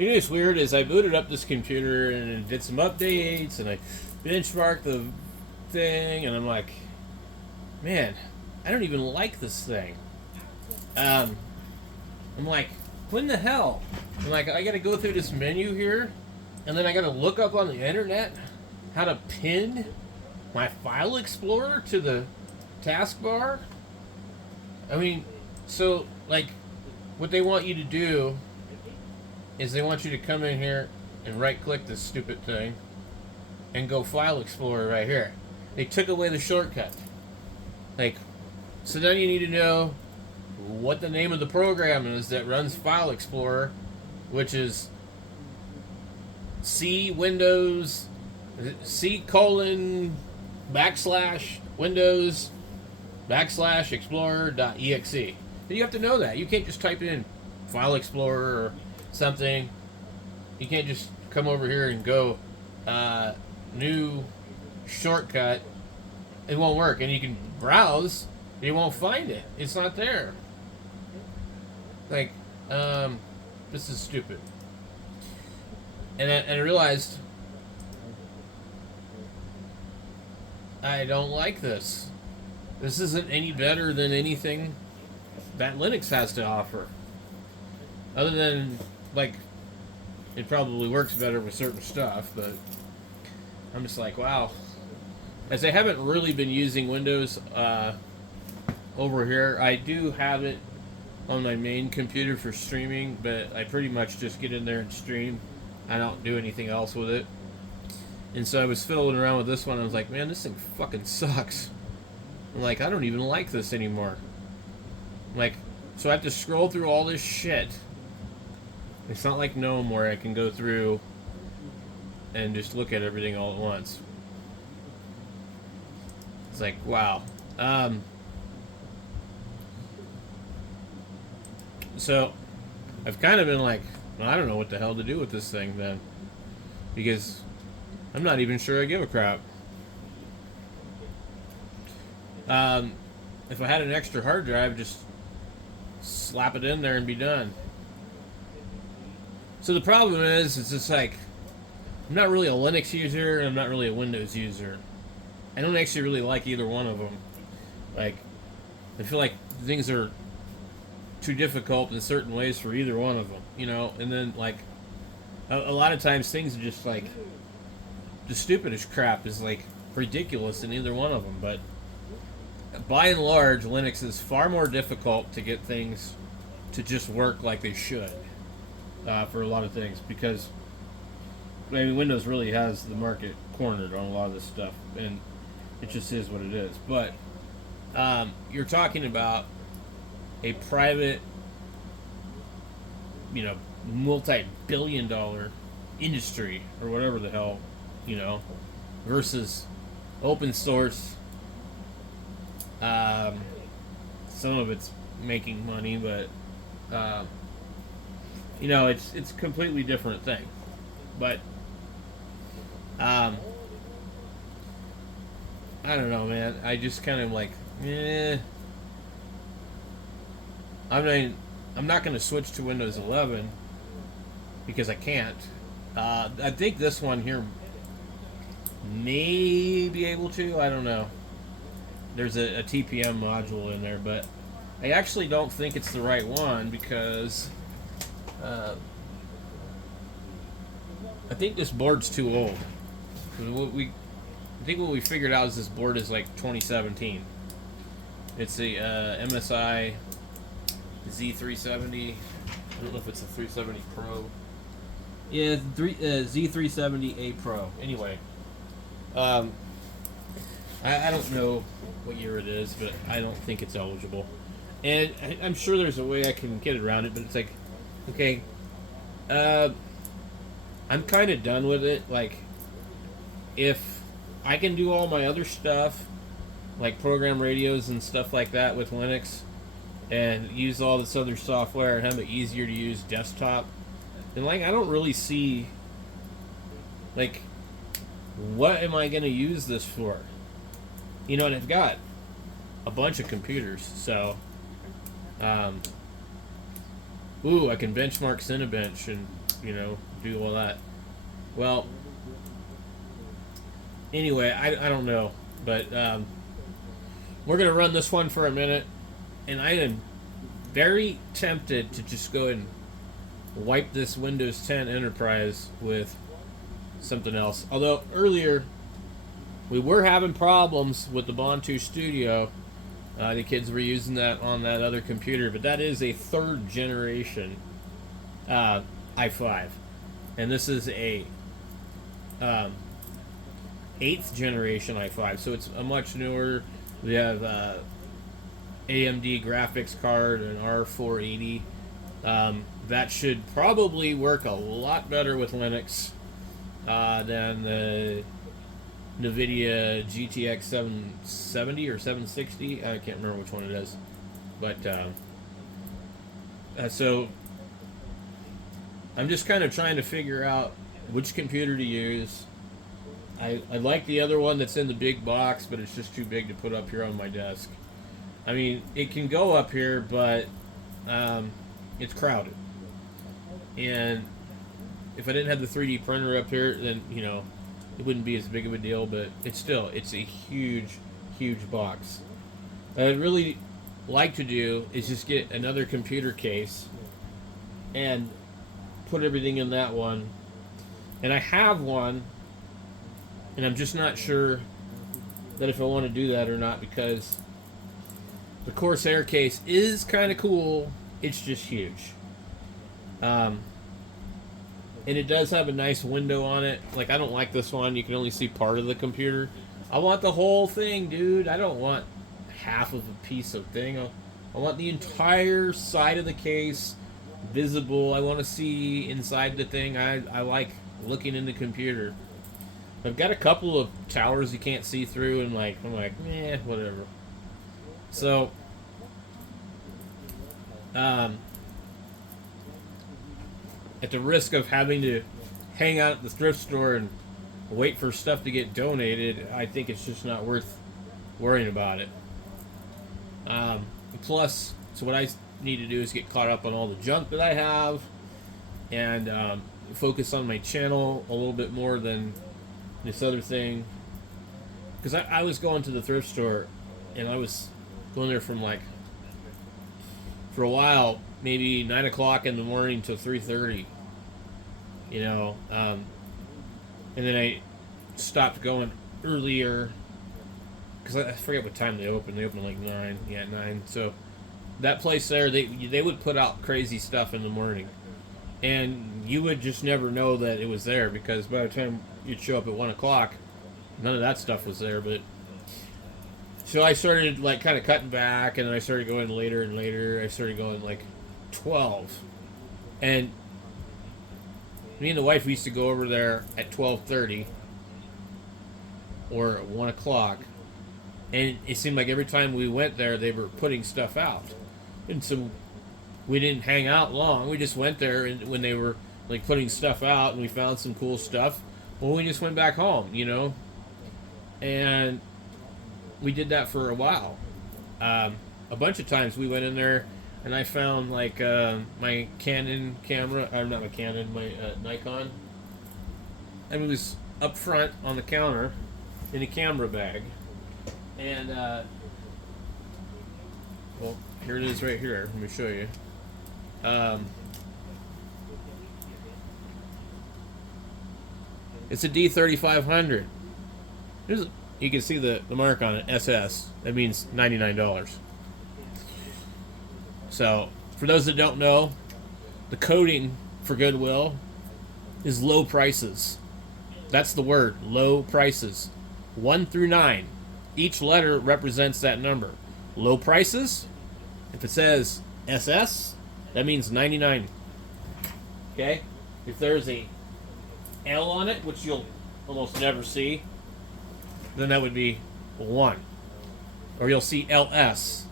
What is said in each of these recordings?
You know what's weird is I booted up this computer and did some updates and I benchmarked the thing and I'm like, man, I don't even like this thing. I'm like, when the hell? I'm like, I gotta go through this menu here and then I gotta look up on the internet how to pin my file explorer to the taskbar. I mean, so like what they want you to do is they want you to come in here and right click this stupid thing and go file explorer right here. They took away the shortcut. Like, so then you need to know what the name of the program is that runs file explorer, which is C Windows C colon backslash Windows backslash explorer.exe. And you have to know that. You can't just type in file explorer or something. You can't just come over here and go new shortcut. It won't work. And you can browse, but you won't find it. It's not there. Like, this is stupid. And I realized I don't like this. This isn't any better than anything that Linux has to offer. Other than, like, it probably works better with certain stuff, but I'm just like, wow. As I haven't really been using Windows over here, I do have it on my main computer for streaming, but I pretty much just get in there and stream. I don't do anything else with it. And so I was fiddling around with this one, and I was like, man, this thing fucking sucks. I'm like, I don't even like this anymore. Like, so I have to scroll through all this shit. It's not like GNOME where I can go through and just look at everything all at once. It's like, wow. So, I've kind of been like, well, I don't know what the hell to do with this thing then. Because I'm not even sure I give a crap. If I had an extra hard drive, just slap it in there and be done. So the problem is, it's just like, I'm not really a Linux user, and I'm not really a Windows user. I don't actually really like either one of them. Like, I feel like things are too difficult in certain ways for either one of them, you know? And then, like, a lot of times things are just, like, the stupidest crap is, like, ridiculous in either one of them. But by and large, Linux is far more difficult to get things to just work like they should for a lot of things, because I mean, Windows really has the market cornered on a lot of this stuff, and it just is what it is. But you're talking about a private, you know, multi-billion-dollar industry or whatever the hell, you know, versus open source. Some of it's making money, but you know, it's a completely different thing. But I don't know, man. I just kind of like, I mean, I'm not going to switch to Windows 11 because I can't. I think this one here may be able to. I don't know. There's a TPM module in there, but I actually don't think it's the right one because I think this board's too old. I think what we figured out is this board is like 2017. It's the MSI Z370. I don't know if it's a 370 Pro. Yeah, Z370A Pro. Anyway, I don't know what year it is, but I don't think it's eligible. And I'm sure there's a way I can get around it, but it's like, okay, I'm kind of done with it. Like, if I can do all my other stuff, like program radios and stuff like that with Linux, and use all this other software and have it easier to use desktop, then, like, I don't really see, like, what am I going to use this for? You know, and I've got a bunch of computers, so, I can benchmark Cinebench and you know, do all that. Well, anyway, I don't know, but we're gonna run this one for a minute, and I am very tempted to just go and wipe this Windows 10 Enterprise with something else. Although earlier we were having problems with the Bontu Studio. The kids were using that on that other computer, but that is a 3rd generation i5, and this is a 8th generation i5, so it's a much newer. We have AMD graphics card, an R480. That should probably work a lot better with Linux than the NVIDIA GTX 770 or 760. I can't remember which one it is. But, so, I'm just kind of trying to figure out which computer to use. I like the other one that's in the big box, but it's just too big to put up here on my desk. I mean, it can go up here, but it's crowded. And if I didn't have the 3D printer up here, then, you know, it wouldn't be as big of a deal, but it's a huge, huge box. What I'd really like to do is just get another computer case and put everything in that one. And I have one, and I'm just not sure that if I want to do that or not, because the Corsair case is kind of cool. It's just huge. And it does have a nice window on it. Like, I don't like this one. You can only see part of the computer. I want the whole thing, dude. I don't want half of a piece of thing. I want the entire side of the case visible. I want to see inside the thing. I like looking in the computer. I've got a couple of towers you can't see through, and I'm like, whatever. So, at the risk of having to hang out at the thrift store and wait for stuff to get donated, I think it's just not worth worrying about it. Plus, so what I need to do is get caught up on all the junk that I have, and focus on my channel a little bit more than this other thing. Because I was going to the thrift store, and I was going there from for a while, maybe 9 o'clock in the morning till 3:30, you know, and then I stopped going earlier, because I forget what time they opened. They opened 9. Yeah, 9. So that place there, they would put out crazy stuff in the morning, and you would just never know that it was there, because by the time you'd show up at 1 o'clock, none of that stuff was there. But so I started kind of cutting back, and then I started going later and later. I started going 12, and me and the wife used to go over there at 12:30 or 1 o'clock, and it seemed like every time we went there, they were putting stuff out, and so we didn't hang out long. We just went there, and when they were putting stuff out, and we found some cool stuff, well, we just went back home, you know, and we did that for a while. A bunch of times we went in there, and I found my Canon camera, or not my Canon, my Nikon. And it was up front on the counter in a camera bag. And, well, here it is right here. Let me show you. It's a D3500. You can see the mark on it, SS. That means $99. So, for those that don't know, the coding for Goodwill is low prices. That's the word, low prices. 1 through 9. Each letter represents that number. Low prices, if it says SS, that means 99. Okay? If there's a L on it, which you'll almost never see, then that would be 1. Or you'll see LS.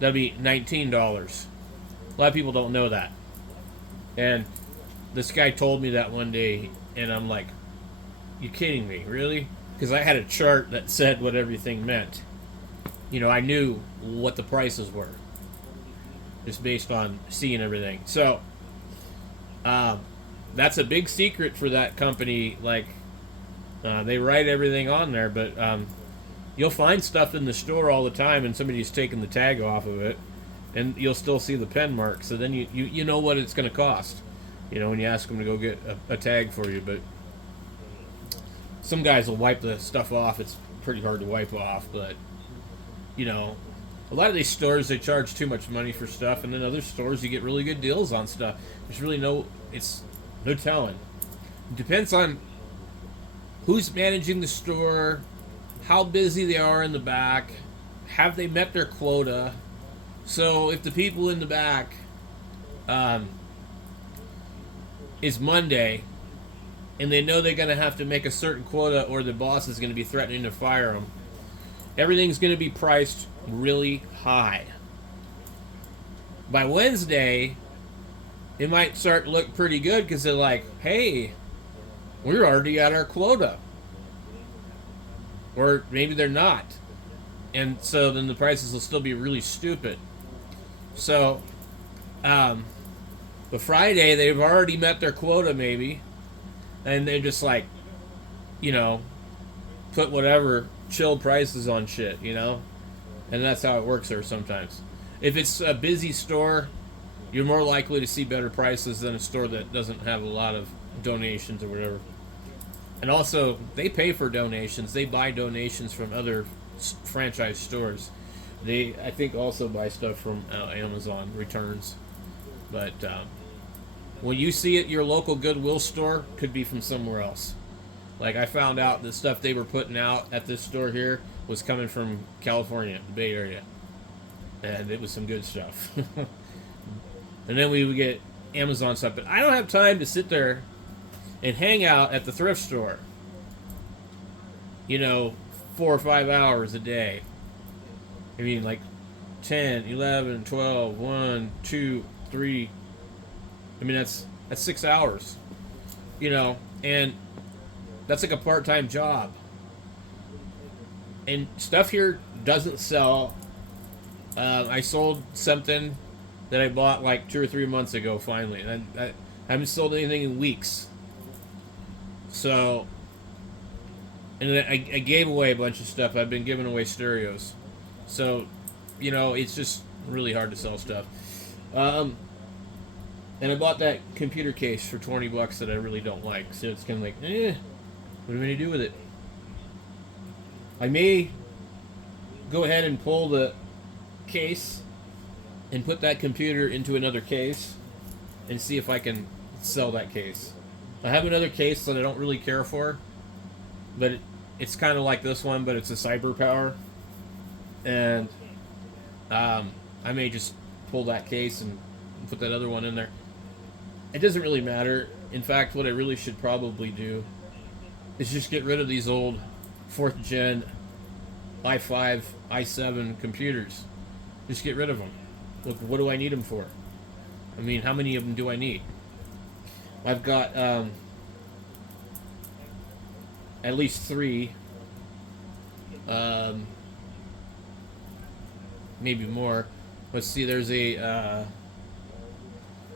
That'd be $19. A lot of people don't know that. And this guy told me that one day, and I'm like, you kidding me, really? Because I had a chart that said what everything meant. You know, I knew what the prices were, just based on seeing everything. So, that's a big secret for that company. Like, they write everything on there, but you'll find stuff in the store all the time, and somebody's taken the tag off of it, and you'll still see the pen mark. So then you know what it's going to cost, when you ask them to go get a tag for you. But some guys will wipe the stuff off. It's pretty hard to wipe off, but a lot of these stores, they charge too much money for stuff, and then other stores you get really good deals on stuff. There's really no telling. It depends on who's managing the store, how busy they are in the back, have they met their quota. So if the people in the back is Monday, and they know they're going to have to make a certain quota or the boss is going to be threatening to fire them, everything's going to be priced really high. By Wednesday, it might start to look pretty good because they're like, hey, we're already at our quota. Or maybe they're not. And so then the prices will still be really stupid. So, but Friday, they've already met their quota maybe. And they're just like, put whatever chill prices on shit, And that's how it works there sometimes. If it's a busy store, you're more likely to see better prices than a store that doesn't have a lot of donations or whatever. And also, they pay for donations. They buy donations from other franchise stores. They, I think, also buy stuff from Amazon returns. But when you see it, your local Goodwill store could be from somewhere else. Like, I found out the stuff they were putting out at this store here was coming from California, the Bay Area. And it was some good stuff. And then we would get Amazon stuff. But I don't have time to sit there and hang out at the thrift store, 4 or 5 hours a day. I mean, like 10, 11, 12, 1, 2, 3. I mean, that's 6 hours, and that's like a part-time job. And stuff here doesn't sell. I sold something that I bought like 2 or 3 months ago finally, and I haven't sold anything in weeks. So, and then I gave away a bunch of stuff. I've been giving away stereos. So, it's just really hard to sell stuff. And I bought that computer case for $20 that I really don't like. So it's kind of like, what am I going to do with it? I may go ahead and pull the case and put that computer into another case and see if I can sell that case. I have another case that I don't really care for, but it's kind of like this one, but it's a Cyber Power. And I may just pull that case and put that other one in there. It doesn't really matter. In fact, what I really should probably do is just get rid of these old 4th gen i5, i7 computers. Just get rid of them. Look, what do I need them for? I mean, how many of them do I need? I've got at least 3, maybe more. Let's see, there's a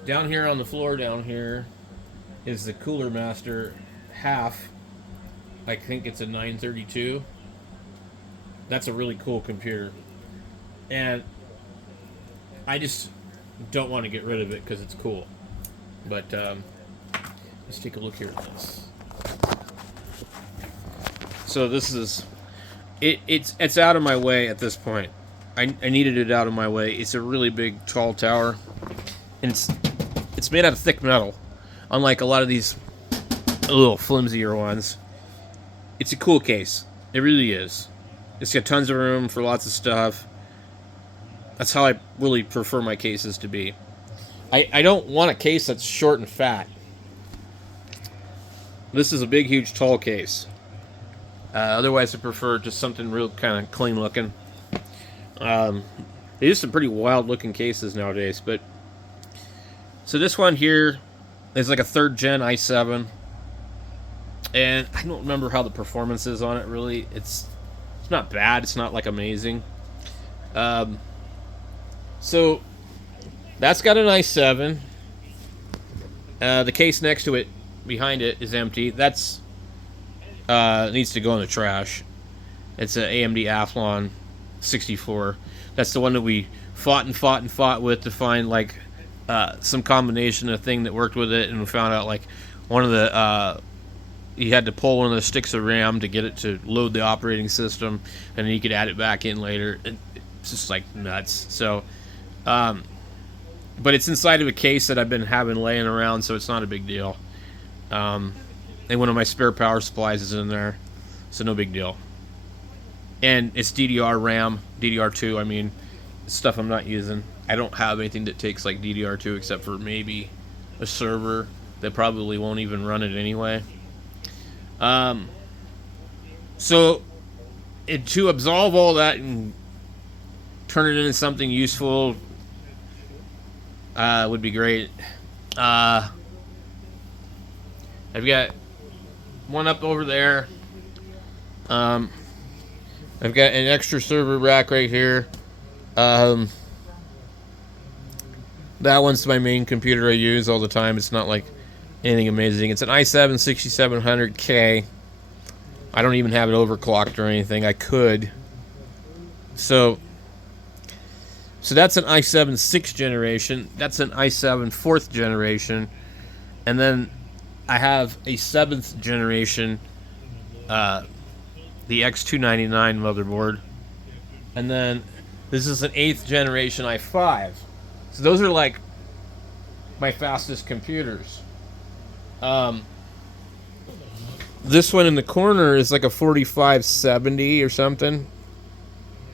down here on the floor down here is the Cooler Master half. I think it's a 932. That's a really cool computer. And I just don't want to get rid of it because it's cool. But let's take a look here at this. So this is it's out of my way at this point. I needed it out of my way. It's a really big, tall tower, and it's made out of thick metal, unlike a lot of these little flimsier ones. It's a cool case. It really is. It's got tons of room for lots of stuff. That's how I really prefer my cases to be. I don't want a case that's short and fat. This is a big, huge, tall case. Otherwise, I prefer just something real kind of clean looking. There's some pretty wild looking cases nowadays, but so this one here is like a 3rd gen i7, and I don't remember how the performance is on it really. It's not bad. It's not like amazing. So that's got an i7. The case next to it, behind it, is empty. That's needs to go in the trash. It's an AMD Athlon 64. That's the one that we fought with to find like some combination of thing that worked with it, and we found out like one of the you had to pull one of the sticks of RAM to get it to load the operating system, and then you could add it back in later. It's just like nuts. So, but it's inside of a case that I've been having laying around, so it's not a big deal. And one of my spare power supplies is in there, so no big deal. And it's DDR RAM, DDR2. I mean, stuff I'm not using. I don't have anything that takes like DDR2 except for maybe a server that probably won't even run it anyway. So to absolve all that and turn it into something useful would be great. I've got one up over there. I've got an extra server rack right here. That one's my main computer I use all the time. It's not like anything amazing. It's an i7 6700K. I don't even have it overclocked or anything. I could. So that's an i7 6th generation. That's an i7 4th generation. And then I have a 7th generation, the X299 motherboard. And then this is an 8th generation i5. So those are like my fastest computers. This one in the corner is like a 4570 or something,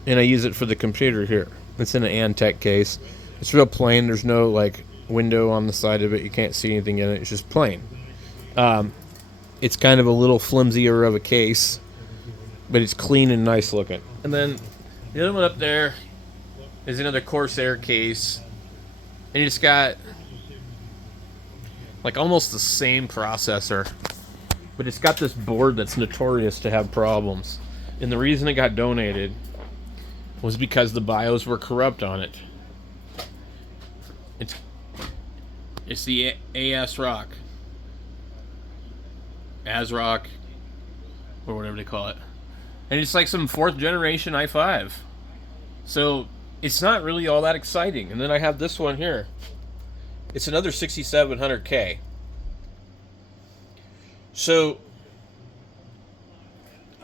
and I use it for the computer here. It's in an Antec case. It's real plain. There's no like window on the side of it. You can't see anything in it. It's just plain. It's kind of a little flimsier of a case, but it's clean and nice looking. And then the other one up there is another Corsair case, and it's got like almost the same processor, but it's got this board that's notorious to have problems. And the reason it got donated was because the BIOS were corrupt on it. It's the ASRock, or whatever they call it, and it's like some 4th generation i5. So it's not really all that exciting. And then I have this one here. It's another 6700K. So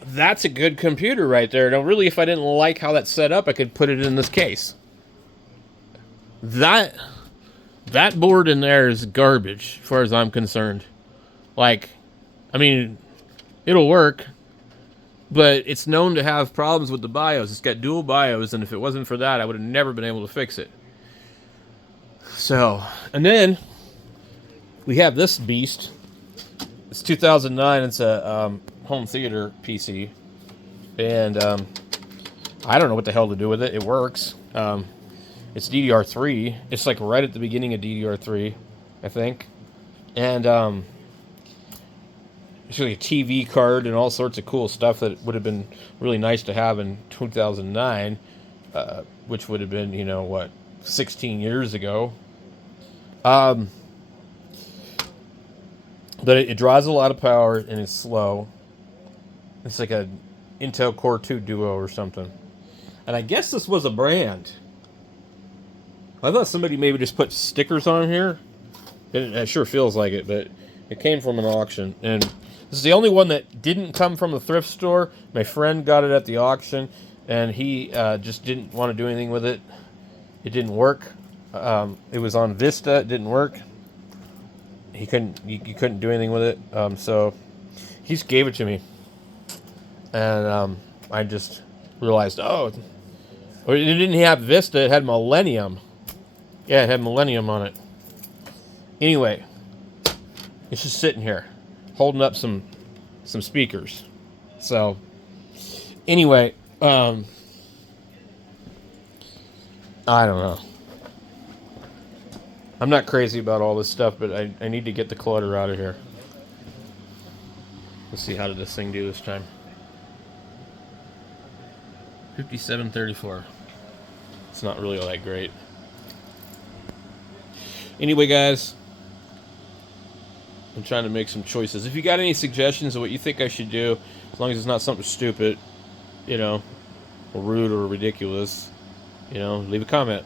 that's a good computer right there. Now, really, if I didn't like how that's set up, I could put it in this case. That board in there is garbage, as far as I'm concerned. Like, I mean, it'll work, but it's known to have problems with the BIOS. It's got dual BIOS, and if it wasn't for that, I would have never been able to fix it. So, and then we have this beast. It's 2009. It's a home theater PC, and I don't know what the hell to do with it. It works. It's DDR3. It's like right at the beginning of DDR3, I think, and it's like a TV card and all sorts of cool stuff that would have been really nice to have in 2009, which would have been, 16 years ago. But it draws a lot of power and it's slow. It's like a Intel Core 2 Duo or something. And I guess this was a brand. I thought somebody maybe just put stickers on here. It sure feels like it, but it came from an auction. And this is the only one that didn't come from a thrift store. My friend got it at the auction, and he just didn't want to do anything with it. It didn't work. It was on Vista. It didn't work. You couldn't do anything with it. So he just gave it to me, and I just realized, it didn't have Vista. It had Millennium. Yeah, it had Millennium on it. Anyway, it's just sitting here, holding up some speakers. So anyway, I don't know. I'm not crazy about all this stuff, but I need to get the clutter out of here. Let's see, how did this thing do this time? 5734. It's not really all that great. Anyway, guys, I'm trying to make some choices. If you got any suggestions of what you think I should do, as long as it's not something stupid, or rude or ridiculous, leave a comment.